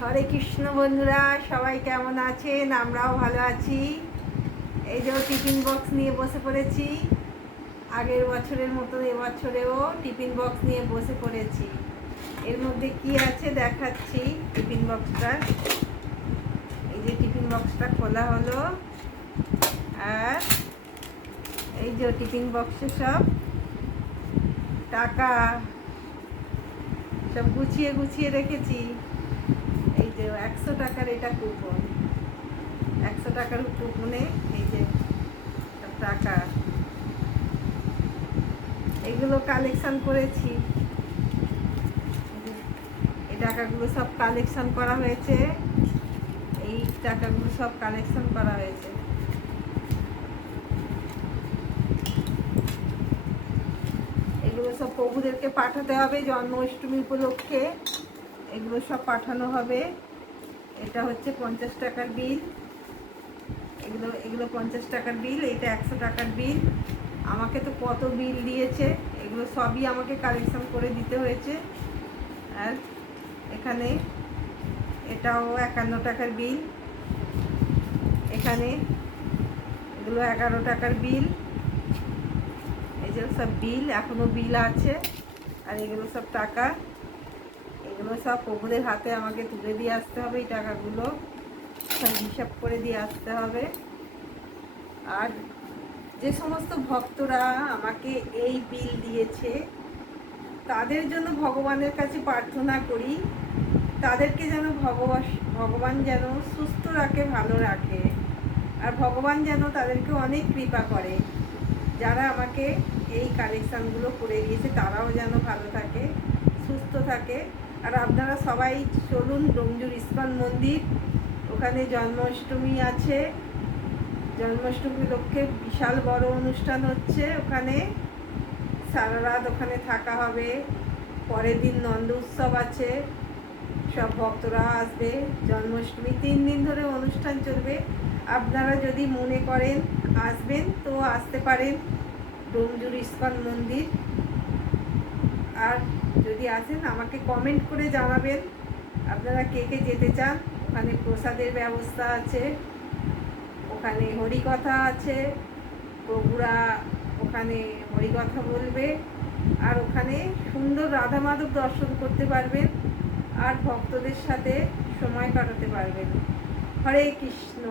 হরে কৃষ্ণ বন্ধুরা, সবাই কেমন আছেন? আমরাও ভালো আছি। এই যে টিফিন বক্স নিয়ে বসে পড়েছি। আগের বছরের মতো এবছরেও টিফিন বক্স নিয়ে বসে পড়েছি। এর মধ্যে কি আছে দেখাচ্ছি। টিফিন বক্সটা, এই যে টিফিন বক্সটা খোলা হলো, আর এই যে টিফিন বক্সে সব টাকা সব গুছিয়ে গুছিয়ে রেখেছি। এই যে 100 টাকার এটা কুপন, 100 টাকার কুপনে এই যে টাকা, এগুলো কালেকশন করেছি। এই টাকাগুলো সব কালেকশন করা হয়েছে, এই টাকাগুলো সব কালেকশন করা হয়েছে। এগুলো সব প্রভুদেরকে পাঠাতে হবে জন্মাষ্টমী উপলক্ষে, এগুলো সব পাঠানো হবে। এটা হচ্ছে 50 টাকার বিল, এগুলো 50 টাকার বিল, এটা 100 টাকার বিল। আমাকে তো কত বিল দিয়েছে, এগুলো সবই আমাকে কালেকশন করে দিতে হয়েছে। আর এখানে এটাও 51 টাকার বিল, এখানে এগুলো 11 টাকার বিল। এই যে সব বিল, এখনো বিল আছে। আর এগুলো সব টাকা, এগুলো সব প্রভুদের হাতে আমাকে তুলে দিয়ে আসতে হবে। এই টাকাগুলো সব হিসাব করে দিয়ে আসতে হবে। আর যে সমস্ত ভক্তরা আমাকে এই বিল দিয়েছে, তাদের জন্য ভগবানের কাছে প্রার্থনা করি, তাদেরকে যেন ভগবান যেন সুস্থ রাখে, ভালো রাখে। আর ভগবান যেন তাদেরকে অনেক কৃপা করে। যারা আমাকে এই কালেকশানগুলো করে দিয়েছে তারাও যেন ভালো থাকে, সুস্থ থাকে। আর আপনারা সবাই চলুন ডোমজুর ইস্কন মন্দির, ওখানে জন্মাষ্টমী আছে। জন্মাষ্টমী লক্ষ্যে বিশাল বড় অনুষ্ঠান হচ্ছে ওখানে, সারা রাত ওখানে থাকা হবে। পরের দিন নন্দ উৎসব আছে, সব ভক্তরা আসবে। জন্মাষ্টমী 3 দিন ধরে অনুষ্ঠান চলবে। আপনারা যদি মনে করেন আসবেন তো আসতে পারেন ডোমজুর ইস্কন মন্দির। আর যদি আসেন আমাকে কমেন্ট করে জানাবেন আপনারা কে কে যেতে চান। ওখানে প্রসাদের ব্যবস্থা আছে, ওখানে হরিকথা আছে, প্রভুরা ওখানে হরিকথা বলবে। আর ওখানে সুন্দর রাধা মাধব দর্শন করতে পারবেন, আর ভক্তদের সাথে সময় কাটাতে পারবেন। হরে কৃষ্ণ।